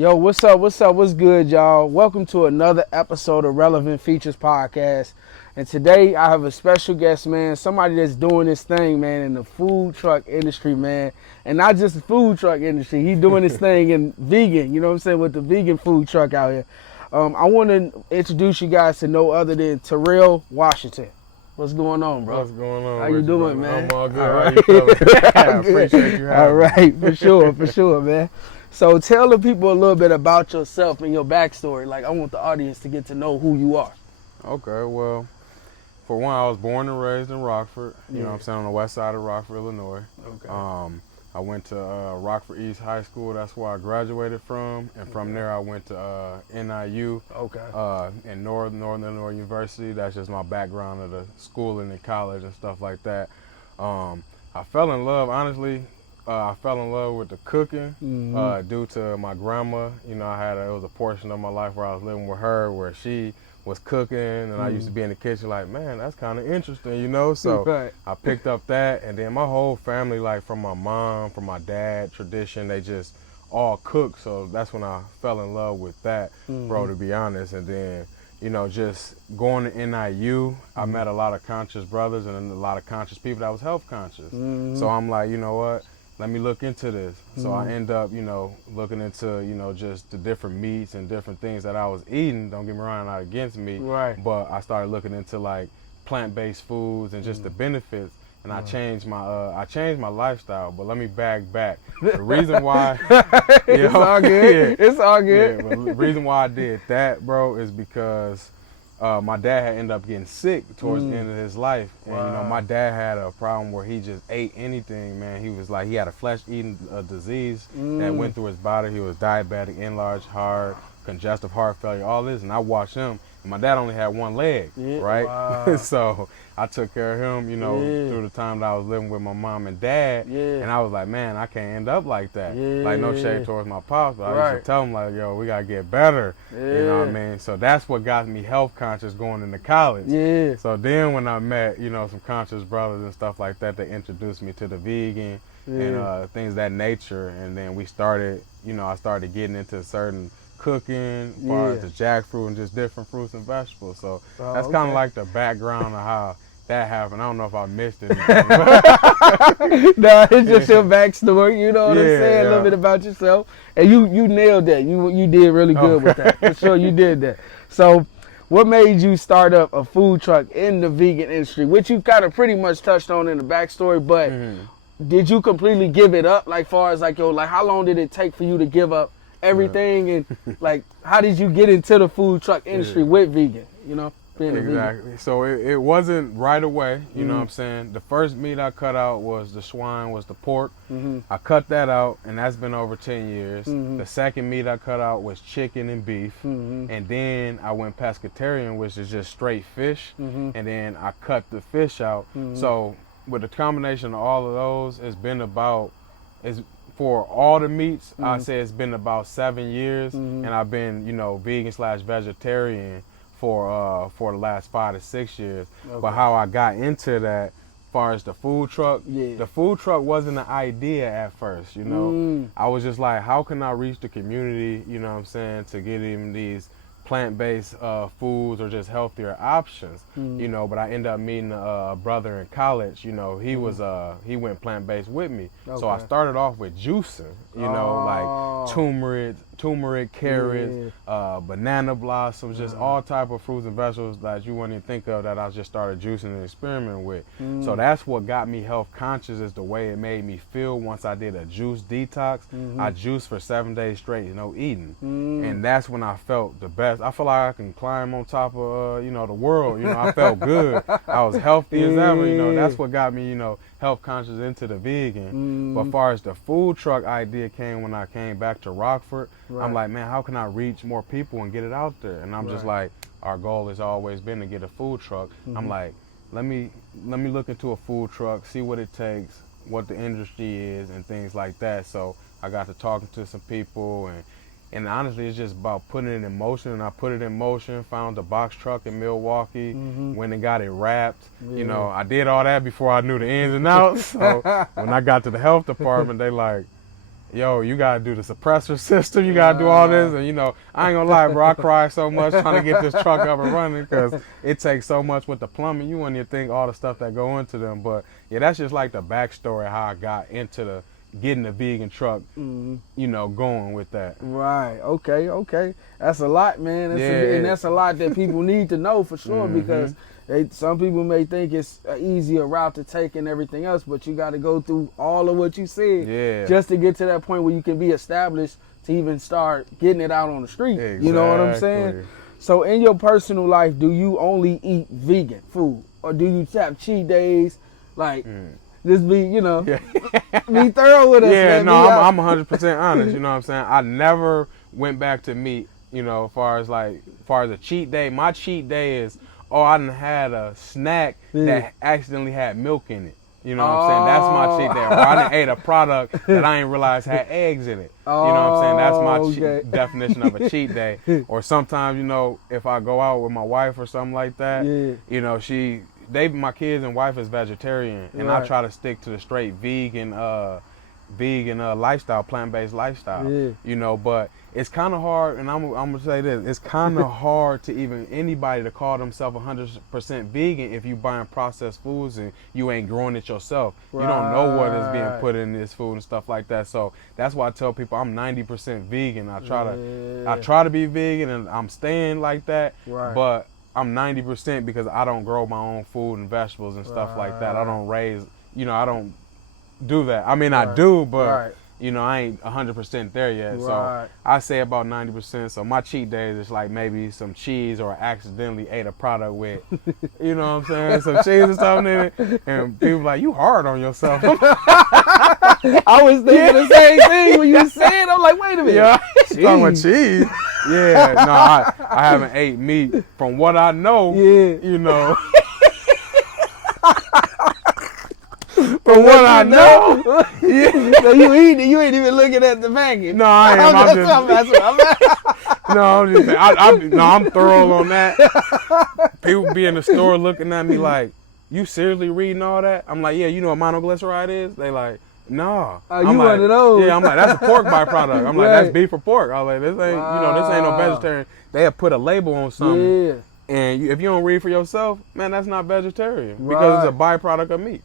Yo, what's up? What's up? What's good, y'all? Welcome to another episode of Relevant Features Podcast. And today I have a special guest, man, somebody that's doing this thing, man, in the food truck industry, man. And not just the food truck industry. He's doing this thing in vegan, you know what I'm saying, with the vegan food truck out here. I want to introduce you guys to no other than Terrell Washington. What's going on, bro? What's going on? How you doing, man? I'm all good. All right. How you feeling? I appreciate you having All right, me. for sure, man. So tell the people a little bit about yourself and your backstory. Like, I want the audience to get to know who you are. Okay, well, for one, I was born and raised in Rockford. You know what I'm saying, on the west side of Rockford, Illinois. Okay. I went to Rockford East High School. That's where I graduated from. And from there, I went to NIU in Northern Illinois University. That's just my background of the schooling and college and stuff like that. I fell in love, honestly. I fell in love with the cooking due to my grandma. You know, it was a portion of my life where I was living with her, where she was cooking, and I used to be in the kitchen like, man, that's kind of interesting, you know? So I picked up that, and then my whole family, like from my mom, from my dad, tradition, they just all cook. So that's when I fell in love with that, bro, to be honest. And then, you know, just going to NIU, I met a lot of conscious brothers and a lot of conscious people that was health conscious. So I'm like, you know what? Let me look into this. So I end up, you know, looking into, you know, just the different meats and different things that I was eating. Don't get me wrong, not against me. Right. But I started looking into like plant-based foods and just the benefits. And I changed my lifestyle. But let me back. The reason why It's all good. It's all good. Yeah, but the reason why I did that, bro, is because my dad had ended up getting sick towards the end of his life. And, you know, my dad had a problem where he just ate anything, man. He was like, he had a flesh-eating disease that went through his body. He was diabetic, enlarged heart, congestive heart failure, all this. And I watched him. And my dad only had one leg, right? Wow. So I took care of him, you know, through the time that I was living with my mom and dad. And I was like, man, I can't end up like that. Like, no shade towards my pops, but I used to tell him, like, yo, we got to get better. You know what I mean? So that's what got me health conscious going into college. So then when I met, you know, some conscious brothers and stuff like that, they introduced me to the vegan and things of that nature. And then we started, you know, I started getting into certain cooking, as far as the jackfruit and just different fruits and vegetables. So that's kind of like the background of how that happened. I don't know if I missed anything. No, it's just your backstory, you know what I'm saying? A little bit about yourself. And you nailed that. You did really good with that. For sure, you did that. So what made you start up a food truck in the vegan industry, which you kind of pretty much touched on in the backstory, but did you completely give it up? Like, far as like, yo, like how long did it take for you to give up everything? And like, how did you get into the food truck industry with vegan, you know, being a vegan? So it wasn't right away, you know what I'm saying? The first meat I cut out was the swine, was the pork. I cut that out, and that's been over 10 years. The second meat I cut out was chicken and beef. And then I went pescatarian, which is just straight fish. And then I cut the fish out. So with the combination of all of those, it's been about, for all the meats, I'd say it's been about 7 years, and I've been, you know, vegan/vegetarian for the last 5 to 6 years. But how I got into that, as far as the food truck, the food truck wasn't an idea at first, you know. I was just like, how can I reach the community, you know what I'm saying, to get even these plant-based foods or just healthier options, you know. But I ended up meeting a brother in college, you know. He was he went plant-based with me. So I started off with juicing, you know, like turmeric, carrots, banana blossoms, just all type of fruits and vegetables that you wouldn't even think of, that I just started juicing and experimenting with. So that's what got me health conscious, is the way it made me feel once I did a juice detox. I juiced for 7 days straight, no eating. And that's when I felt the best. I feel like I can climb on top of, you know, the world. You know, I felt good. I was healthy as ever. You know, that's what got me, you know, health conscious into the vegan. But as far as the food truck idea came when I came back to Rockford, I'm like, man, how can I reach more people and get it out there? And I'm just like, our goal has always been to get a food truck. I'm like, let me look into a food truck, see what it takes, what the industry is, and things like that. So I got to talking to some people, and honestly, it's just about putting it in motion. And I put it in motion, found a box truck in Milwaukee, went and got it wrapped. You know, I did all that before I knew the ins and outs. So when I got to the health department, they like, yo, you gotta do the suppressor system, you gotta do all this, and I ain't gonna lie, bro, I cry so much trying to get this truck up and running because it takes so much with the plumbing. You wouldn't even think all the stuff that go into them, but yeah, that's just like the backstory of how I got into getting the vegan truck, going with that. Right. Okay. That's a lot, man. And that's a lot that people need to know for sure because some people may think it's an easier route to take and everything else, but you got to go through all of what you said just to get to that point where you can be established to even start getting it out on the street. Exactly. You know what I'm saying? So in your personal life, do you only eat vegan food or do you have cheat days? Like, just be, be thorough with us. Yeah, man. no, I'm 100% honest. You know what I'm saying? I never went back to meat, as far as a cheat day. My cheat day is, I done had a snack that accidentally had milk in it. You know what I'm saying? That's my cheat day. Or I done ate a product that I didn't realize had eggs in it. You know what I'm saying? That's my definition of a cheat day. Or sometimes, if I go out with my wife or something like that, my kids and wife is vegetarian, and I try to stick to the straight vegan lifestyle, plant-based lifestyle. But it's kind of hard, and I'm gonna say this: it's kind of hard to even anybody to call themselves 100% vegan if you buying processed foods and you ain't growing it yourself. You don't know what is being put in this food and stuff like that. So that's why I tell people I'm 90% vegan. I try to be vegan, and I'm staying like that. But I'm 90% because I don't grow my own food and vegetables and stuff like that. I don't raise, I don't do that. I mean, I do, but I ain't 100% there yet. So I say about 90%. So my cheat days is like maybe some cheese or I accidentally ate a product with, you know what I'm saying, some cheese or something in it. And people like, you hard on yourself. I was thinking the same thing when you said it. I'm like, wait a minute. Yeah, talking about cheese. Yeah, no, I haven't ate meat from what I know. From what I know. So you ain't even looking at the package. No, I am. I'm just saying. I'm thorough on that. People be in the store looking at me like, you seriously reading all that? I'm like, yeah, you know what monoglyceride is? They like, no. You one of those. Yeah, I'm like, that's a pork byproduct. I'm like, that's beef or pork. I'm like, this ain't no vegetarian. They have put a label on something. Yeah. And if you don't read for yourself, man, that's not vegetarian because it's a byproduct of meat.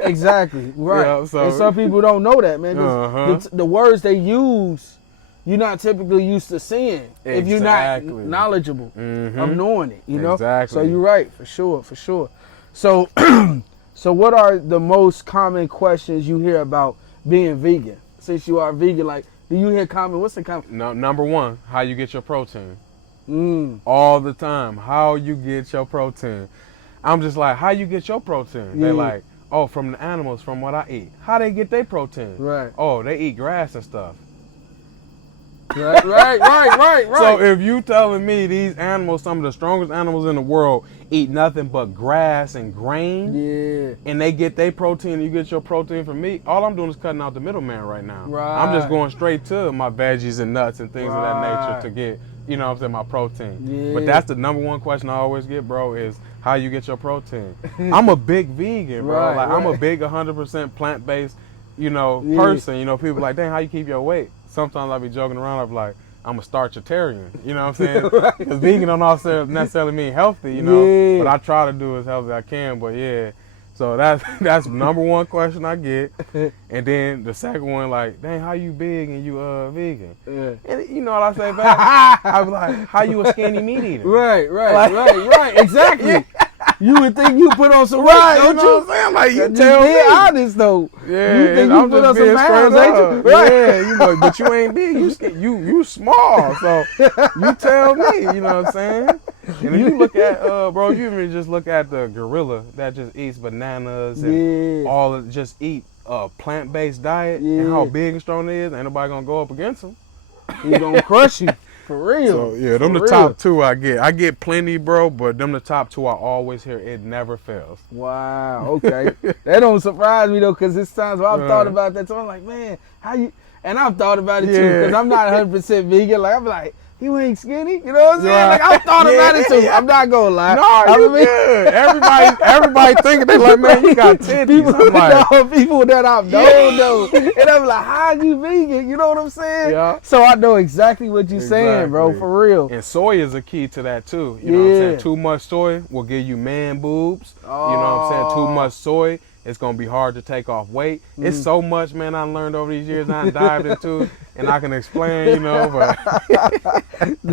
Exactly. Right. And some people don't know that, man. The words they use, you're not typically used to seeing if you're not knowledgeable of knowing it. Exactly. So you're right, for sure. So, so what are the most common questions you hear about being vegan? Since you are vegan, like, do you hear common? What's the common? No, number one, how you get your protein. All the time, how you get your protein. I'm just like, how you get your protein? They're like, from the animals, from what I eat. How they get their protein? Right. Oh, they eat grass and stuff. Right. So if you telling me these animals, some of the strongest animals in the world, eat nothing but grass and grain, and they get their protein, and you get your protein from meat, all I'm doing is cutting out the middleman right now. I'm just going straight to my veggies and nuts and things of that nature to get, my protein. But that's the number one question I always get, bro, is how you get your protein. I'm a big vegan, bro. I'm a big 100% plant-based, person. People like, dang, how you keep your weight? Sometimes I be joking around. I'm like, I'm a starchitarian. You know what I'm saying? Because vegan don't also necessarily mean healthy, But I try to do as healthy as I can. But yeah, so that's number one question I get. And then the second one, like, dang, how you big and you vegan? And you know what I say back? I be like, how you a skinny meat eater? Right. Exactly. You would think you put on some weight, don't you? Know what I'm saying? Like, you tell me. Honest, though. Yeah, you think you put on some pounds, ain't you? Right. Yeah, but you ain't big. You small. So you tell me, you know what I'm saying? And if you look at, bro, you even just look at the gorilla that just eats bananas and just eat a plant-based diet and how big and strong it is, ain't nobody gonna go up against him. He's gonna crush you. For real. So, yeah, them the top two I get. I get plenty, bro, but them the top two I always hear. It never fails. Wow, okay. That don't surprise me, though, because it's times where I've thought about that. So I'm like, man, how you... And I've thought about it, too, because I'm not 100% vegan. Like, I'm like, you ain't skinny. You know what I'm saying? Like, I thought about it too. I'm not gonna lie. No, you good. Everybody thinking they like, man, you got titties. People that I've known though, and I'm like, how you vegan? You know what I'm saying? Yeah. So I know exactly what you're saying, bro, for real. And soy is a key to that too. You know what I'm saying? Too much soy will give you man boobs. Oh. You know what I'm saying? Too much soy, it's gonna be hard to take off weight. It's so much, man, I learned over these years I dived into, and I can explain, you know,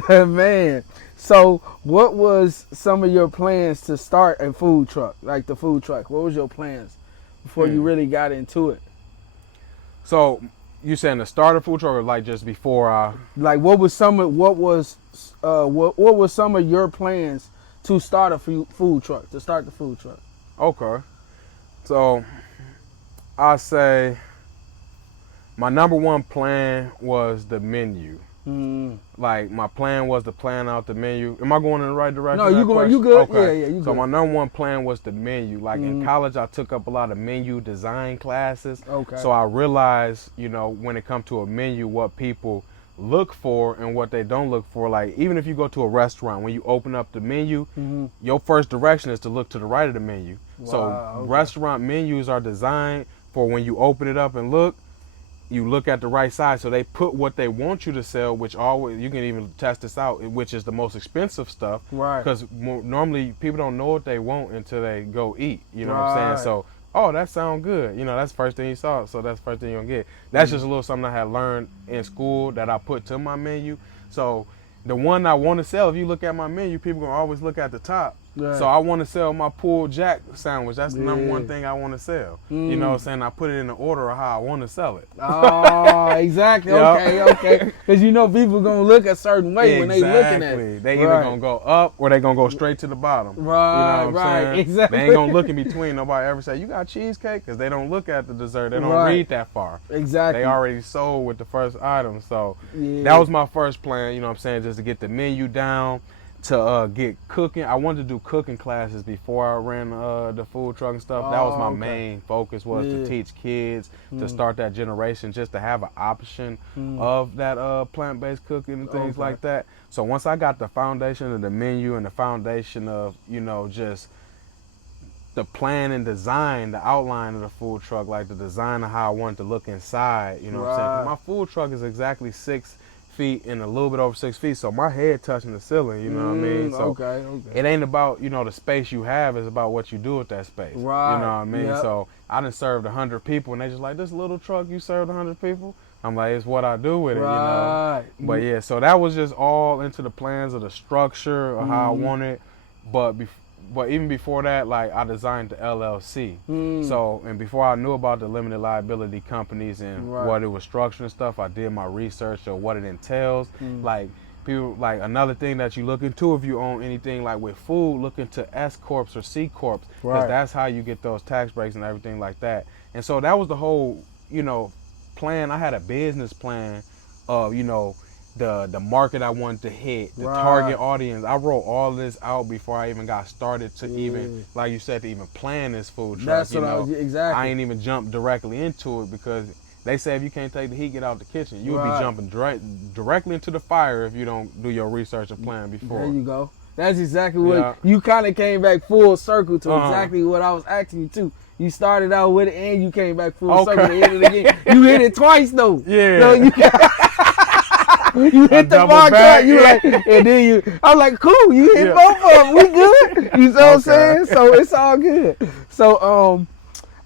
but man. So what was some of your plans to start a food truck, like the food truck? What was your plans before you really got into it? So you saying to start a food truck, or like just before I? Like what was some of your plans to start a food truck? To start the food truck. Okay. So I say my number one plan was the menu. Like my plan was to plan out the menu. Am I going in the right direction? No, you going? You good? Okay. Yeah, you good. So my number one plan was the menu. Like in college, I took up a lot of menu design classes. Okay. So I realized, you know, when it comes to a menu, what people look for and what they don't look for. Like even if you go to a restaurant, when you open up the menu, your first direction is to look to the right of the menu. Wow, so restaurant menus are designed for when you open it up and look, you look at the right side. So they put what they want you to sell, which always, you can even test this out, which is the most expensive stuff. Right. Because normally people don't know what they want until they go eat. You know what I'm saying? So, oh, that sounds good. You know, that's the first thing you saw. So that's the first thing you're going to get. That's just a little something I had learned in school that I put to my menu. So the one I want to sell, if you look at my menu, people going to always look at the top. Right. So I want to sell my pulled jack sandwich. That's the number one thing I want to sell. You know what I'm saying? I put it in the order of how I want to sell it. Oh, exactly. Okay. Because you know people going to look a certain way when they looking at it. They either going to go up or they going to go straight to the bottom. Right, you know what I'm saying? Exactly. They ain't going to look in between. Nobody ever say, you got cheesecake? Because they don't look at the dessert. They don't read that far. Exactly. They already sold with the first item. So that was my first plan, you know what I'm saying, just to get the menu down. To get cooking. I wanted to do cooking classes before I ran the food truck and stuff. That was my main focus, was to teach kids, to start that generation, just to have an option of that plant-based cooking and things like that. So once I got the foundation of the menu and the foundation of, you know, just the plan and design, the outline of the food truck, like the design of how I wanted to look inside, you know what I'm saying? 'Cause my food truck is exactly 6 feet and a little bit over 6 feet, so my head touching the ceiling, you know what I mean? So it ain't about, you know, the space you have, it's about what you do with that space. Right. You know what I mean? Yep. So I done served 100 people and they just like, this little truck you served 100 people? I'm like, it's what I do with it, you know? But yeah, so that was just all into the plans of the structure of how I wanted. But even before that, like, I designed the LLC. So, and before I knew about the limited liability companies and what it was structured and stuff, I did my research of what it entails. Like, people, like, another thing that you look into if you own anything like with food, look into S Corps or C Corps, because that's how you get those tax breaks and everything like that. And so that was the whole, you know, plan. I had a business plan of, you know, the market I wanted to hit, the target audience. I wrote all this out before I even got started to even, like you said, to even plan this food truck. That's what I was, exactly. I ain't even jumped directly into it because they say if you can't take the heat, get out the kitchen. You would be jumping directly into the fire if you don't do your research and plan before. There you go. That's exactly what you kind of came back full circle to exactly what I was asking you too. You started out with it and you came back full circle to hit it again. You hit it twice though. Yeah. So you hit the mark out, you like, and then I'm like, cool, you hit both of them, we good. You know what I'm saying? So it's all good. So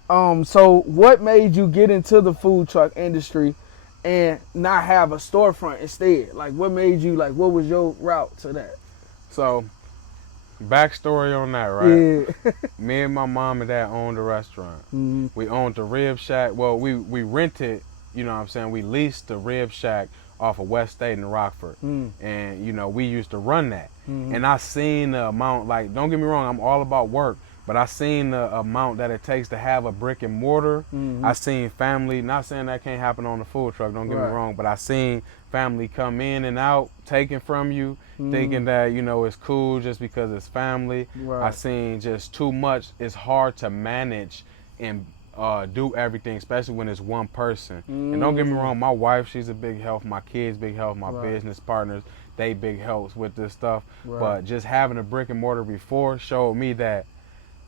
so what made you get into the food truck industry and not have a storefront instead? Like what made you, like what was your route to that? So backstory on that, right? Yeah. Me and my mom and dad owned a restaurant. We owned the Rib Shack. Well, we rented, you know what I'm saying, we leased the Rib Shack off of West State in Rockford. And, you know, we used to run that. And I seen the amount, like, don't get me wrong, I'm all about work, but I seen the amount that it takes to have a brick and mortar. I seen family, not saying that can't happen on the food truck, don't get me wrong, but I seen family come in and out, taken from you, thinking that, you know, it's cool just because it's family. I seen just too much. It's hard to manage and do everything, especially when it's one person. And don't get me wrong, my wife, she's a big help. My kids, big help. My business partners, they big helps with this stuff. But just having a brick and mortar before showed me that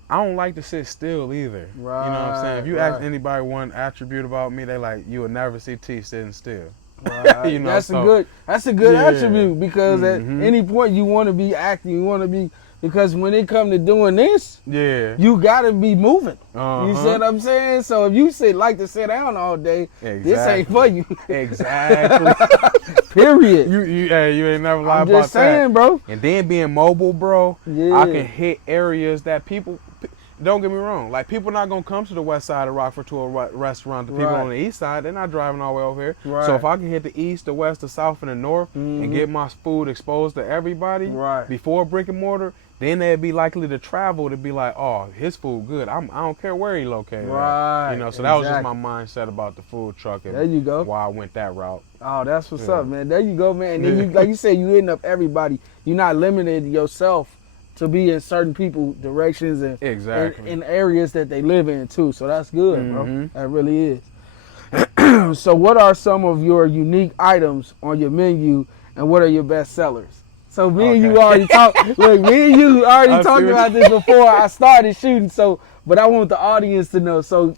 I don't like to sit still either. You know what I'm saying? If you ask anybody one attribute about me, they like, you will never see T sitting still. Right. You know, that's a good attribute, because at any point you want to be acting, you want to be, because when it come to doing this, you gotta be moving. You see what I'm saying? So if you like to sit down all day, this ain't for you. Exactly. Period. You ain't never lied about that. I'm just saying, bro. And then being mobile, bro, I can hit areas that people. Don't get me wrong. Like, people not going to come to the west side of Rockford to a restaurant. The people on the east side, they're not driving all the way over here. So if I can hit the east, the west, the south, and the north and get my food exposed to everybody before brick and mortar, then they'd be likely to travel to be like, oh, his food good. I don't care where he located. At. You know, so that was just my mindset about the food truck and there you go. Why I went that route. Oh, that's what's up, man. There you go, man. And then you, like you said, you hitting up everybody. You're not limited yourself to be in certain people directions and in areas that they live in too. So that's good, bro. That really is. So what are some of your unique items on your menu, and what are your best sellers? So me and you already talked. Look, me and you already talked about this before I started shooting. So, but I want the audience to know. So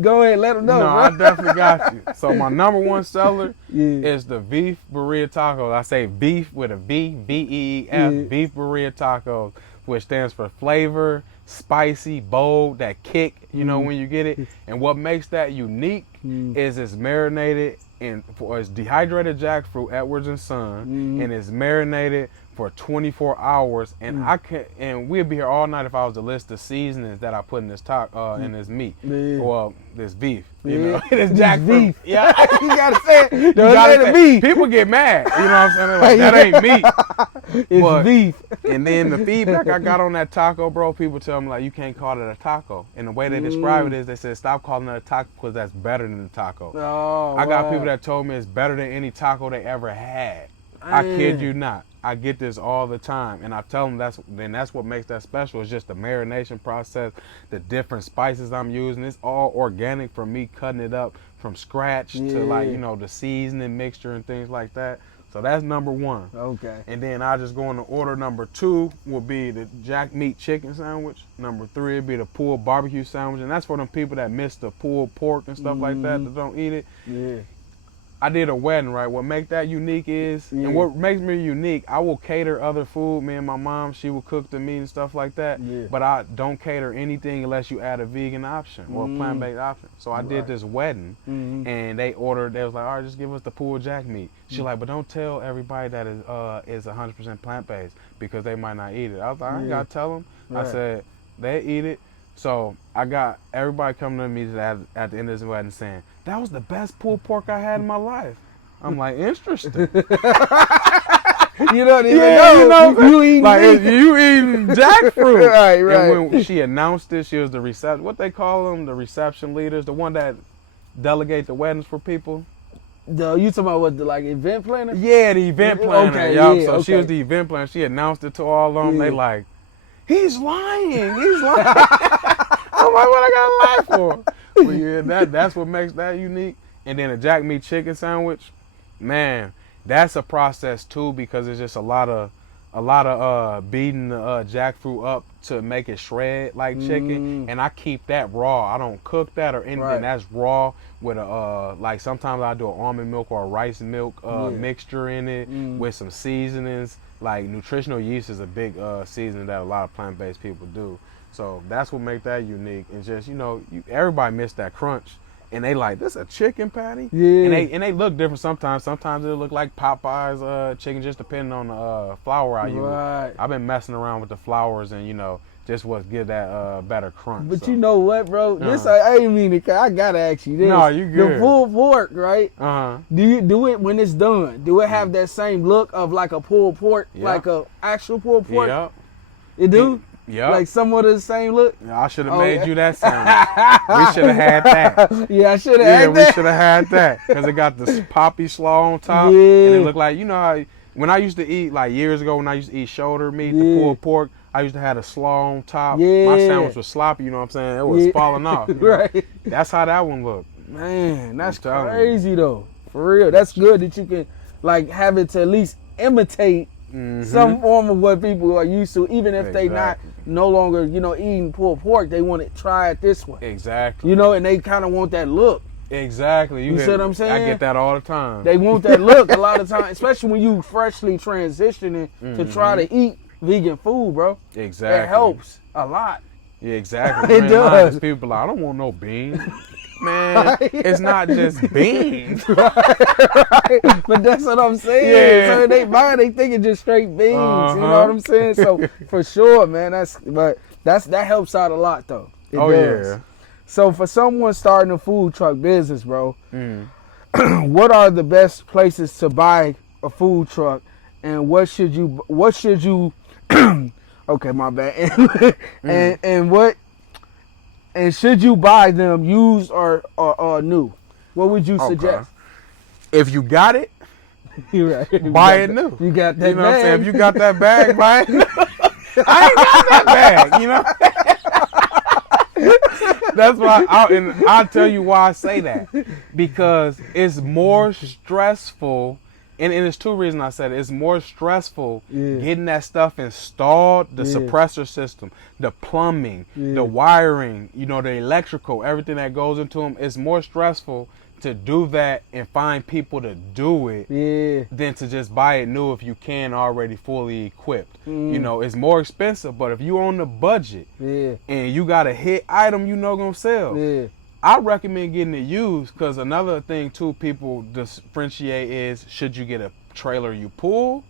go ahead, let them know. No, bro. I definitely got you. So my number one seller is the beef burrito tacos. I say beef with a V, B-E-E-F, beef burrito tacos, which stands for flavor, spicy, bold, that kick, you know, when you get it. And what makes that unique is it's marinated it's dehydrated jackfruit, Edwards and Son, and it's marinated for 24 hours, and we'd be here all night if I was to list the seasonings that I put in this in this meat, well, this beef, you know, this jackfruit. You gotta say it. You gotta say beef. People get mad, you know what I'm saying? Like, that ain't meat. It's beef. And then the feedback I got on that taco, bro, people tell me like, you can't call it a taco, and the way they describe it is they said stop calling it a taco because that's better than the taco. I got people that told me it's better than any taco they ever had. I kid you not. I get this all the time, and I tell them that's what makes that special. It's just the marination process, the different spices I'm using. It's all organic from me cutting it up from scratch to, like, you know, the seasoning mixture and things like that. So that's number one. Okay. And then I just go into order. Number two will be the jack meat chicken sandwich. Number three would be the pulled barbecue sandwich, and that's for them people that miss the pulled pork and stuff like that don't eat it. Yeah. I did a wedding, right? What makes that unique is, and what makes me unique, I will cater other food. Me and my mom, she will cook the meat and stuff like that. But I don't cater anything unless you add a vegan option or a plant-based option. So I did this wedding, and they ordered. They was like, all right, just give us the pulled jack meat. She's like, but don't tell everybody that is 100% plant-based because they might not eat it. I was like, I ain't gotta tell them. I said they eat it. So I got everybody coming to me at the end of this wedding saying, that was the best pulled pork I had in my life. I'm like, interesting. You don't even know. You eating like, you eating jackfruit. Right. And when she announced it, she was the what they call them, the reception leaders, the one that delegate the weddings for people. You talking about what, the event planner? Yeah, the event planner. Okay, so she was the event planner. She announced it to all of them. They like, he's lying. I'm like, what I got to lie for? But yeah, that's what makes that unique. And then a jack meat chicken sandwich, man, that's a process too, because it's just a lot of beating the jackfruit up to make it shred like chicken, and I keep that raw. I don't cook that or anything. That's raw with a like sometimes I do an almond milk or a rice milk mixture in it with some seasonings. Like nutritional yeast is a big seasoning that a lot of plant-based people do. So that's what makes that unique. And just, you know, everybody missed that crunch. And they like, this a chicken patty? Yeah. And they look different sometimes. Sometimes it'll look like Popeye's chicken, just depending on the flour I use. I've been messing around with the flours and, you know, just what give that better crunch. But you know what, bro? This I ain't mean to. I gotta ask you this. No, you good. The pulled pork, right? Do you do it when it's done? Do it have that same look of like a pulled pork, like a actual pulled pork? Yep. It do? Yeah, like somewhat of the same look. I should have made you that sandwich. We should have had that. Yeah, I should have had that. Yeah, we should have had that because it got the poppy slaw on top, and it looked like, you know how when I used to eat, like years ago when I used to eat shoulder meat, the pulled pork, I used to have a slaw on top. Yeah. My sandwich was sloppy, you know what I'm saying? It was falling off. Right. That's how that one looked. Man, that's crazy though. For real. That's good that you can like have it to at least imitate some form of what people are used to, even if they not no longer, you know, eating pulled pork, they want to try it this way. Exactly. You know, and they kind of want that look. Exactly. You see what I'm saying? I get that all the time. They want that look a lot of times, especially when you freshly transitioning to try to eat vegan food, bro. Exactly. It helps a lot. Yeah, exactly. It does. People like, I don't want no beans. Man, it's not just beans. Right. But that's what I'm saying. Yeah. So in their mind, they think it's just straight beans. You know what I'm saying? So for sure, man, that helps out a lot though. It does. Yeah. So for someone starting a food truck business, bro, what are the best places to buy a food truck, and what should you okay, my bad. And should you buy them used or new? What would you suggest? If you got it, You're right. buy it new. You got that You know bag. what I'm saying? If you got that bag, buy it new. I ain't got that bag, you know? That's why, I'll tell you why I say that. Because it's more stressful, and there's two reasons I said it. It's more stressful getting that stuff installed, the suppressor system, the plumbing, the wiring, you know, the electrical, everything that goes into them. It's more stressful to do that and find people to do it than to just buy it new if you can already fully equipped. You know, it's more expensive, but if you on the budget and you got a hit item you know gonna sell, I recommend getting it used. Because another thing too people differentiate is, should you get a trailer you pull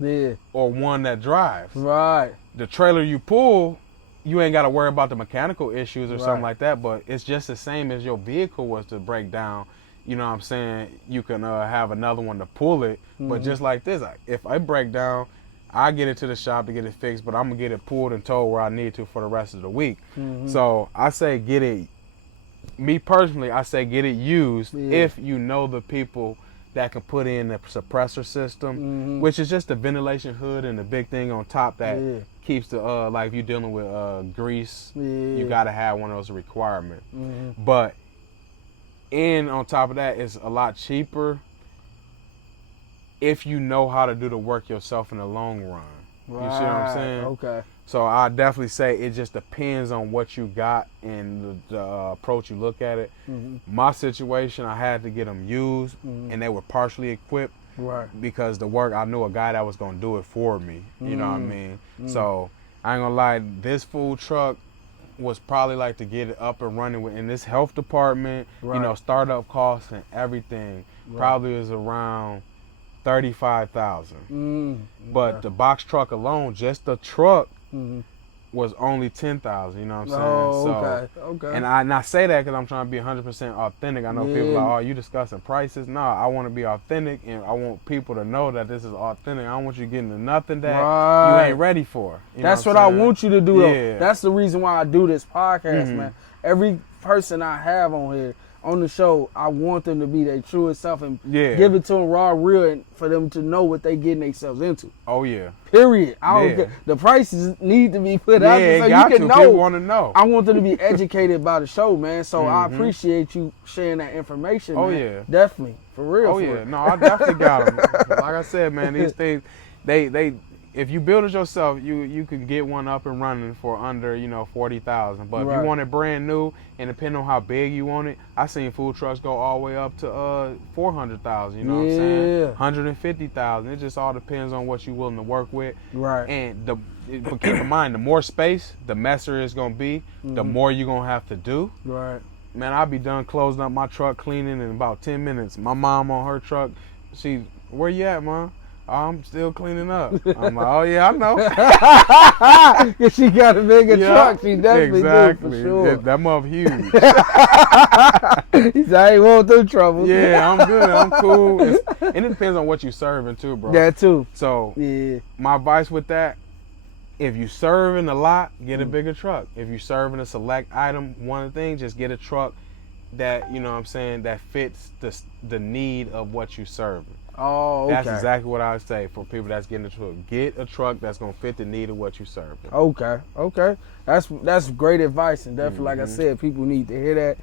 or one that drives? Right. The trailer you pull, you ain't got to worry about the mechanical issues or something like that, but it's just the same as your vehicle was to break down. You know what I'm saying? You can have another one to pull it. But just like this, if I break down, I get it to the shop to get it fixed, but I'm going to get it pulled and towed where I need to for the rest of the week. So I say get it, me personally, I say get it used if you know the people that can put in the suppressor system, which is just the ventilation hood and the big thing on top that keeps the, like if you're dealing with grease, you got to have one of those requirements. But and on top of that, it's a lot cheaper if you know how to do the work yourself in the long run. You see what I'm saying? Okay. So I definitely say it just depends on what you got and the approach you look at it. My situation, I had to get them used, and they were partially equipped because the work, I knew a guy that was going to do it for me. You know what I mean? So I ain't going to lie, this food truck was probably like to get it up and running in this health department, you know, startup costs and everything, probably is around $35,000. But the box truck alone, just the truck, was only $10,000. You know what I'm saying? Okay. And I say that because I'm trying to be 100% authentic. I know people are like, oh, you discussing prices? No, I want to be authentic, and I want people to know that this is authentic. I don't want you getting to nothing that you ain't ready for. That's what I want you to do. Though. That's the reason why I do this podcast, man. Every person I have on here, on the show, I want them to be their truest self and give it to them raw, real, and for them to know what they getting themselves into. Oh yeah. Period. I don't get, the prices need to be put out there so you can know. People want to know. I want them to be educated by the show, man. So I appreciate you sharing that information. Oh man. yeah. Definitely. For real. Oh yeah. No, I definitely got them. Like I said, man, these things, they. If you build it yourself, you can get one up and running for under, you know, $40,000. But if you want it brand new, and depending on how big you want it, I seen food trucks go all the way up to $400,000. You know what I'm saying? $150,000. It just all depends on what you're willing to work with. Right. And but keep in mind, the more space, the messier it's gonna be. The more you're gonna have to do. Right. Man, I'll be done closing up my truck, cleaning in about 10 minutes. My mom on her truck, where you at, Mom? I'm still cleaning up. I'm like, oh yeah, I know. Cause she got a bigger truck. She definitely do, for sure. Yeah, that mother huge. He said, I ain't want no trouble. Yeah, I'm good. I'm cool. And it depends on what you serving too, bro. That too. So my advice with that, if you serving a lot, get a bigger truck. If you serving a select item, one thing, just get a truck that, you know what I'm saying, that fits the need of what you serve. Oh, okay. That's exactly what I would say for people that's getting a truck. Get a truck that's gonna fit the need of what you serve. Okay. That's great advice, and definitely, like I said, people need to hear that.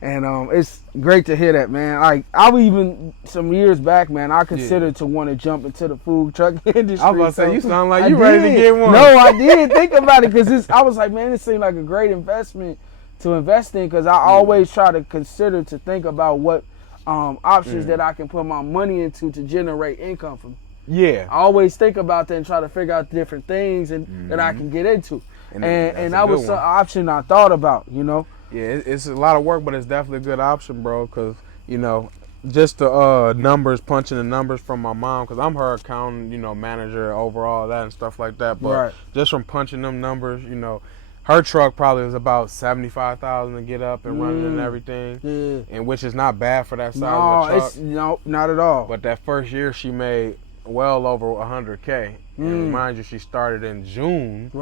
And it's great to hear that, man. Like, I was even some years back, man, I considered to want to jump into the food truck industry. I was about to say, you sound like you ready to get one. No, I did think about it because I was like, man, it seemed like a great investment to invest in, because I always try to consider to think about what options that I can put my money into to generate income from. Yeah. I always think about that and try to figure out different things that I can get into. And that was an option I thought about, you know. Yeah, it's a lot of work, but it's definitely a good option, bro, because, you know, just the numbers, punching the numbers from my mom, because I'm her accountant, you know, manager, overall, that and stuff like that. But just from punching them numbers, you know, her truck probably was about $75,000 to get up and running and everything, and which is not bad for that size of a truck. No, not at all. But that first year she made well over $100K. And remind you, she started in June,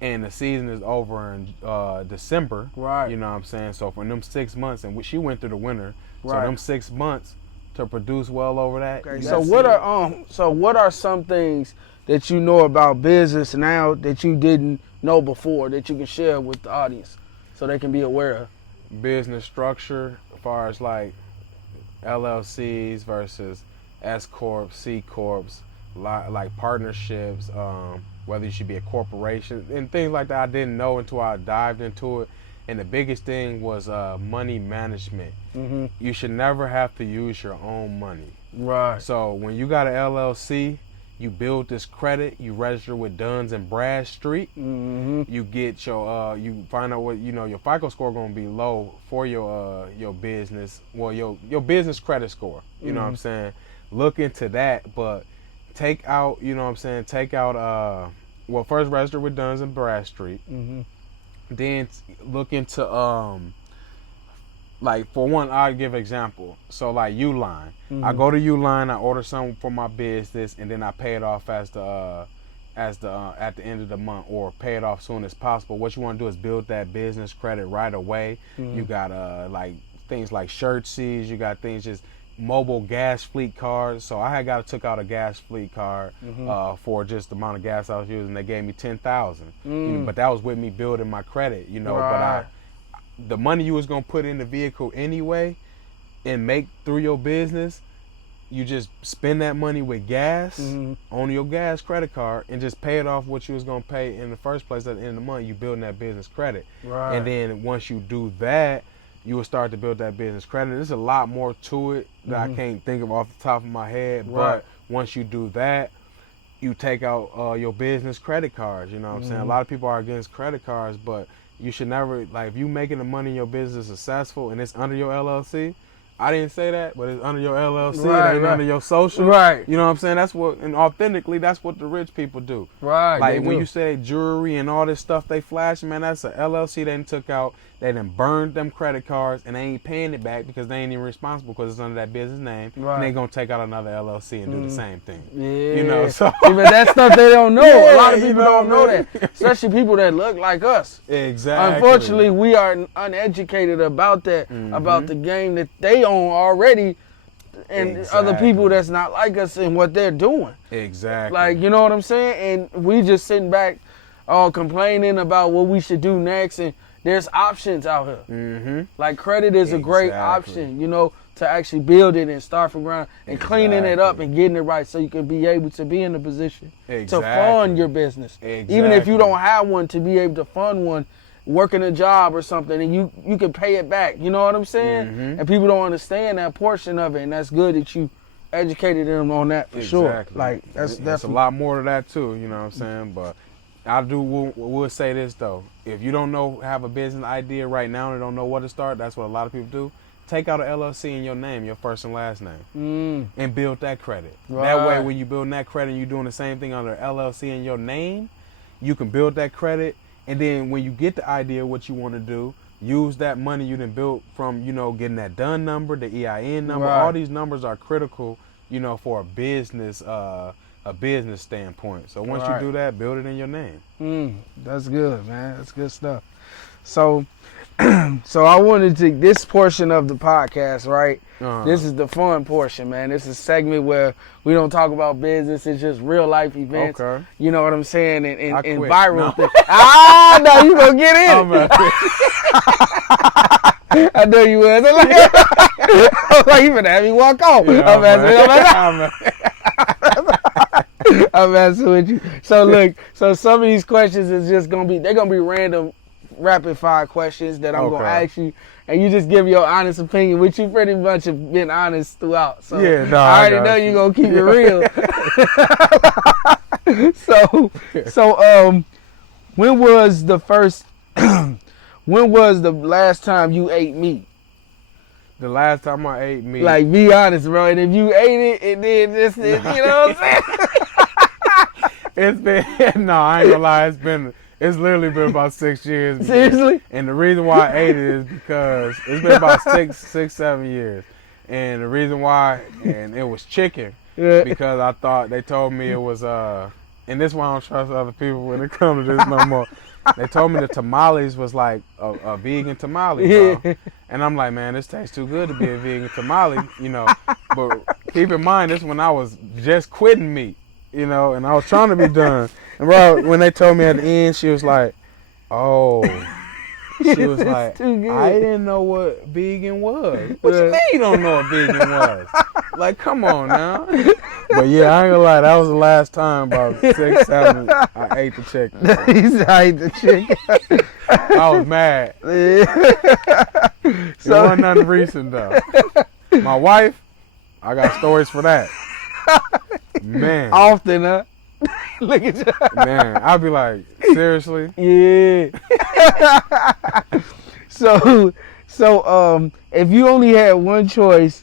and the season is over in December, you know what I'm saying? So for them 6 months, and she went through the winter, so them 6 months to produce well over that. Okay. So what are some things that you know about business now that you didn't know before that you can share with the audience so they can be aware of? Business structure, as far as like LLCs versus S Corp, C Corps, like partnerships, whether you should be a corporation and things like that. I didn't know until I dived into it. And the biggest thing was money management. You should never have to use your own money. Right. So when you got an LLC, you build this credit, you register with Duns and Bradstreet, you get your you find out what, you know, your FICO score gonna be low for your business, well, your business credit score, you know what I'm saying? Look into that, but take out, you know what I'm saying, well, first register with Duns and Bradstreet, then look into like, for one, I'll give an example. So like Uline, I go to Uline, I order something for my business, and then I pay it off at the end of the month, or pay it off soon as possible. What you want to do is build that business credit right away. You got like things like shirt seeds, you got things just mobile gas fleet cards. So I took out a gas fleet card for just the amount of gas I was using. They gave me $10,000, you know, but that was with me building my credit, you know. But the money you was gonna put in the vehicle anyway and make through your business, you just spend that money with gas on your gas credit card and just pay it off what you was gonna pay in the first place. At the end of the month, you building that business credit, and then once you do that, you will start to build that business credit. There's a lot more to it that I can't think of off the top of my head, but once you do that, you take out your business credit cards. You know what I'm saying? A lot of people are against credit cards, but you should never, like, if you making the money in your business successful and it's under your LLC, I didn't say that, but it's under your LLC, it ain't under your social. You know what I'm saying? That's what, and authentically, that's what the rich people do. Like when you say jewelry and all this stuff they flash, man, that's a LLC they done took out. They done burned them credit cards and they ain't paying it back because they ain't even responsible because it's under that business name. And they gonna take out another LLC and do the same thing. You know, so. But that stuff they don't know. A lot of people don't know that, especially people that look like us. Unfortunately, we are uneducated about that, about the game that they own already, and other people that's not like us and what they're doing. Like, you know what I'm saying? And we just sitting back all complaining about what we should do next, and there's options out here. Like, credit is a great option, you know, to actually build it and start from ground and cleaning it up and getting it right so you can be able to be in a position to fund your business. Even if you don't have one, to be able to fund one, working a job or something, and you can pay it back. You know what I'm saying? And people don't understand that portion of it, and that's good that you educated them on that for sure. Like, that's a lot more to that too, you know what I'm saying? But I will say this though, if you don't have a business idea right now and don't know what to start, that's what a lot of people do. Take out an LLC in your name, your first and last name, and build that credit. That way, when you build that credit and you're doing the same thing under LLC in your name, you can build that credit. And then when you get the idea of what you want to do, use that money you done built from, you know, getting that DUN number, the EIN number. All these numbers are critical, you know, for a business standpoint. So once you do that, build it in your name. That's good, man. That's good stuff. So So I wanted to, this portion of the podcast, right? This is the fun portion, man. This is a segment where we don't talk about business. It's just real life events. Okay. You know what I'm saying? And quit. viral No. things. No, you gonna get in it. I know you was. I was like, you finna have me walk off. Yeah, I'm messing with you. So look, so some of these questions is just gonna be, they're gonna be random rapid fire questions that I'm gonna ask you, and you just give your honest opinion, which you pretty much have been honest throughout. So Yeah, no, I already know you're gonna keep it real. So when was the first when was the last time you ate meat? The last time I ate meat. Like, be honest, bro. And if you ate it, and then this, you know what I'm saying? It's been, no, I ain't gonna lie, it's literally been about 6 years. Seriously? And the reason why I ate it is because it's been about 7 years. And the reason why, and it was chicken, because I thought, they told me it was, and this is why I don't trust other people when it comes to this no more. They told me the tamales was like a vegan tamale, bro. And I'm like, man, this tastes too good to be a vegan tamale, you know. But keep in mind, this when I was just quitting meat, you know, and I was trying to be done. And bro, when they told me at the end, she was like, oh. She was like, I didn't know what vegan was. What you mean you don't know what vegan was? Like, come on now. But yeah, I ain't gonna lie, that was the last time, about 6, 7, I ate the chicken. He said I ate the chicken. I was mad. It wasn't nothing recent though. My wife, I got stories for that. Man. Often, huh? Look at you. Man, I'd be like, seriously? Yeah. So, if you only had one choice,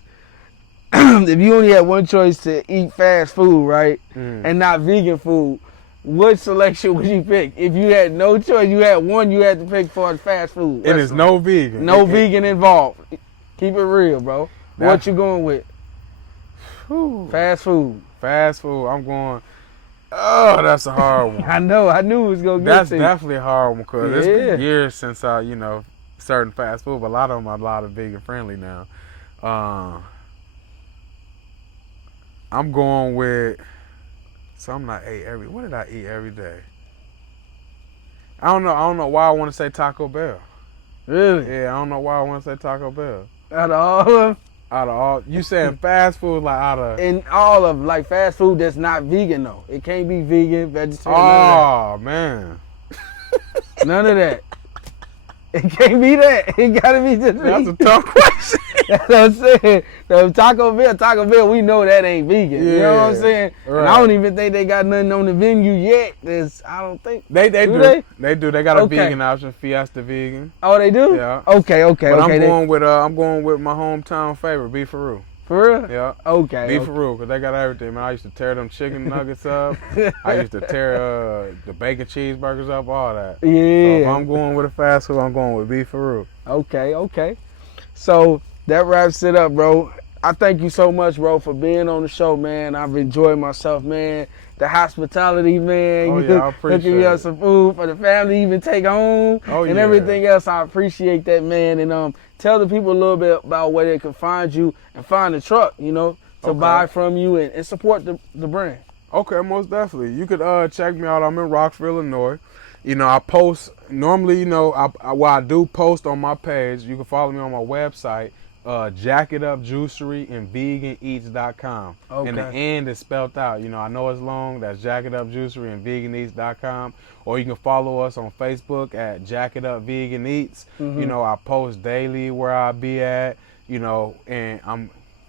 to eat fast food, right, and not vegan food, what selection would you pick? If you had no choice, you had one, you had to pick for fast food. It is no vegan. No vegan involved. Keep it real, bro. What you going with? Fast food. Fast food. I'm going. Oh, that's a hard one. I know. I knew it was gonna get That's to you. definitely a hard one because it's been years since I, you know, certain fast food, but a lot of them are a lot of vegan friendly now. I'm going with something I ate what did I eat every day? I don't know why I want to say Taco Bell. Really? Yeah, I don't know why I want to say Taco Bell. Out of all of them? Out of all, you saying fast food, like out of... And all of, like, fast food that's not vegan, though. It can't be vegan, vegetarian, Oh, man. none of that. It can't be that. It gotta be just That's vegan. a tough question. That's what I'm saying. So Taco Bell, we know that ain't vegan. You know what I'm saying? Right. And I don't even think they got nothing on the menu yet. I don't think. They do. They do. They got a vegan option, Fiesta Vegan. Oh, they do? Yeah. Okay. But I'm going with my hometown favorite, Beef Farouk. For real? Yeah. Okay. Beef Farouk, because they got everything, man. I used to tear them chicken nuggets up. I used to tear the bacon cheeseburgers up, all that. Yeah. So if I'm going with a fast food, I'm going with Beef Farouk. Okay. So that wraps it up, bro. I thank you so much, bro, for being on the show, man. I've enjoyed myself, man. The hospitality, man. Oh, yeah, I appreciate hooking me up some food for the family, even take home, and everything else. I appreciate that, man. And tell the people a little bit about where they can find you and find the truck, you know, to buy from you and support the brand. Okay, most definitely. You could check me out. I'm in Rockville, Illinois. You know, I post normally. You know, I do post on my page. You can follow me on my website, Jack It Up Juicery and VeganEats.com. Okay. And the end is spelled out. You know, I know it's long. That's Jack It Up Juicery and VeganEats.com. Or you can follow us on Facebook at Jack It Up Vegan Eats. You know, I post daily where I be at. You know, and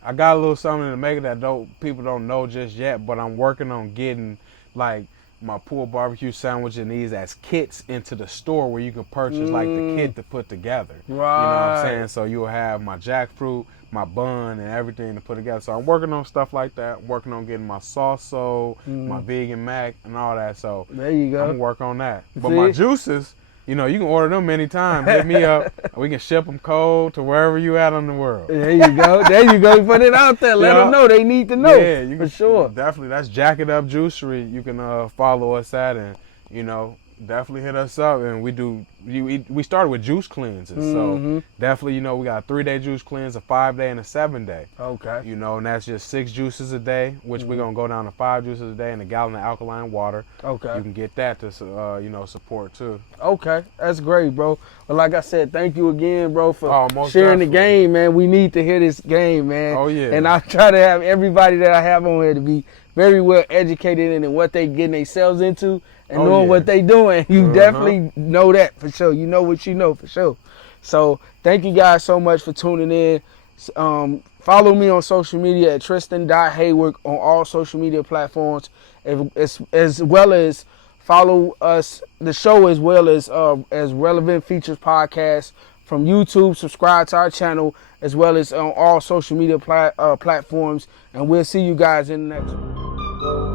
I got a little something to make it that people don't know just yet. But I'm working on getting like my pulled barbecue sandwich and these as kits into the store where you can purchase like the kit to put together. Right. You know what I'm saying? So you'll have my jackfruit, my bun, and everything to put together. So I'm working on stuff like that. I'm working on getting my sauce, my vegan mac, and all that. So there you go. I'm gonna work on that. But my juices, you know, you can order them anytime. Hit me up. We can ship them cold to wherever you at in the world. There you go. You put it out there. Let them know. They need to know. Yeah, you for can, sure. Definitely. That's Jack It Up Juicery. You can follow us at, and you know, definitely hit us up, and we started with juice cleanses. So definitely, we got a 3-day juice cleanse, a 5-day, and a 7-day. Okay. And that's just 6 juices a day, which we're gonna go down to 5 juices a day and a gallon of alkaline water. Okay. You can get that to support too. Okay, that's great, bro. But like I said, thank you again, bro, for most sharing the definitely. game, man. We need to hear this game, man. Oh, yeah. And I try to have everybody that I have on here to be very well educated in what they getting themselves into and knowing what they doing. You definitely know that for sure. You know what you know for sure. So thank you guys so much for tuning in. Follow me on social media at Tristan.Heyward on all social media platforms, as well as follow us, the show, as well as Relevant Features Podcast from YouTube. Subscribe to our channel, as well as on all social media platforms. And we'll see you guys in the next one.